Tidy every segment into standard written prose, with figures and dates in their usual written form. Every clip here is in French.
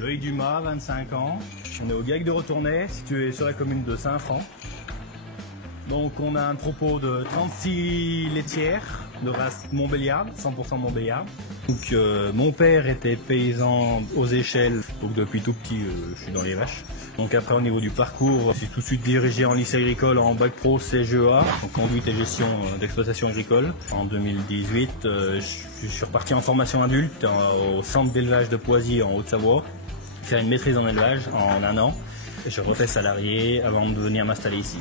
L'Œil du Mât, 25 ans. On est au GAEC de Retournai, situé sur la commune de Saint-Franc. Donc on a un troupeau de 36 laitières de race Montbéliarde, 100% Montbéliarde. Donc mon père était paysan aux échelles, donc depuis tout petit je suis dans les vaches. Donc après au niveau du parcours, je suis tout de suite dirigé en lycée agricole en bac pro CGEA, en conduite et gestion d'exploitation agricole. En 2018, je suis reparti en formation adulte au centre d'élevage de Poisy en Haute-Savoie, faire une maîtrise en élevage en 1 an. Je refais salarié avant de venir m'installer ici.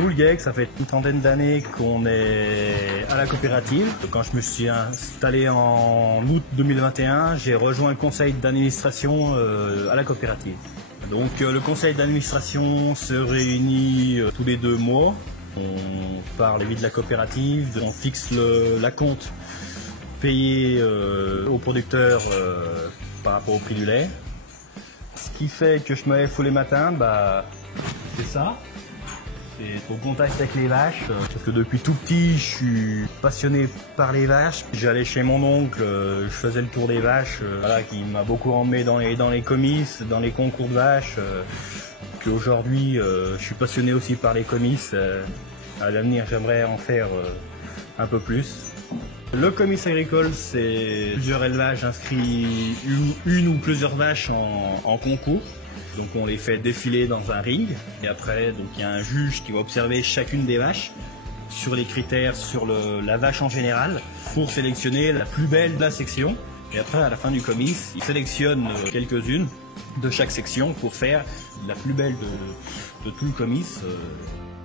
Nous, le GAEC, ça fait une trentaine d'années qu'on est à la coopérative. Quand je me suis installé en août 2021, j'ai rejoint le conseil d'administration à la coopérative. Donc le conseil d'administration se réunit tous les 2 mois. On parle vite de la coopérative, on fixe l'acompte payé aux producteurs par rapport au prix du lait. Ce qui fait que je me lève tous les matins, c'est ça. C'est être au contact avec les vaches, parce que depuis tout petit, je suis passionné par les vaches. J'allais chez mon oncle, je faisais le tour des vaches, qui m'a beaucoup emmené dans les comices, dans les concours de vaches. Puis aujourd'hui, je suis passionné aussi par les comices. À l'avenir, j'aimerais en faire un peu plus. Le comice agricole, c'est plusieurs élevages inscrits, une ou plusieurs vaches en concours. Donc on les fait défiler dans un ring et après il y a un juge qui va observer chacune des vaches sur les critères sur la vache en général pour sélectionner la plus belle de la section. Et après à la fin du comice, il sélectionne quelques-unes de chaque section pour faire la plus belle de tout le comice.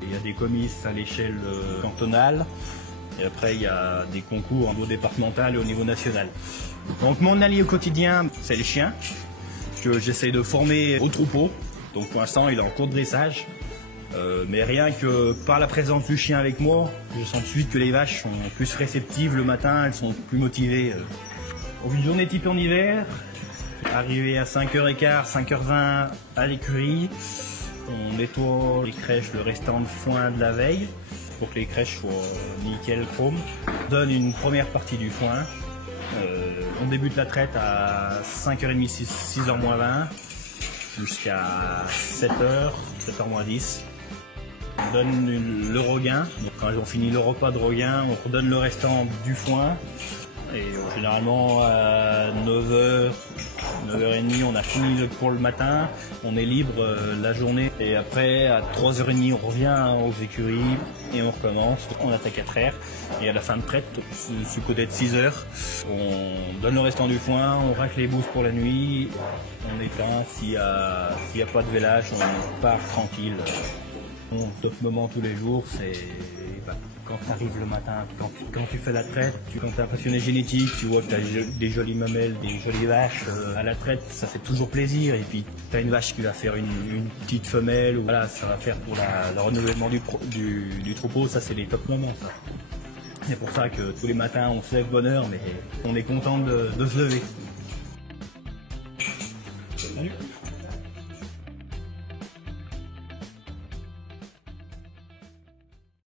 Il y a des comices à l'échelle cantonale et après il y a des concours au niveau départemental et au niveau national. Donc mon allié au quotidien, c'est les chiens, que j'essaye de former au troupeau. Donc pour l'instant il est en cours de dressage, mais rien que par la présence du chien avec moi, je sens tout de suite que les vaches sont plus réceptives le matin, elles sont plus motivées. Une journée type en hiver, arrivé à 5h15, 5h20 à l'écurie, on nettoie les crèches, le restant de foin de la veille pour que les crèches soient nickel chrome. On donne une première partie du foin. On débute la traite à 5h30, 6h moins 20 jusqu'à 7h, 7h moins 10. On donne le regain. Donc quand on finit le repas de regain, on redonne le restant du foin. Et généralement à 9h, 9h30, on a fini pour le matin, on est libre la journée. Et après, à 3h30, on revient aux écuries et on recommence. On attaque à 4h. Et à la fin de traite, sous côté de 6h, on donne le restant du foin, on racle les bouses pour la nuit, on éteint. S'il n'y a pas de vélage, on part tranquille. Mon top moment tous les jours, c'est quand tu arrives le matin, quand tu fais la traite, quand tu es un passionné génétique, tu vois que tu as des jolies mamelles, des jolies vaches. À la traite, ça fait toujours plaisir. Et puis, tu as une vache qui va faire une petite femelle. Ou, voilà, ça va faire pour le renouvellement du troupeau. Ça, c'est les top moments. Ça. C'est pour ça que tous les matins, on se lève bonne heure, mais on est content de se lever. Salut.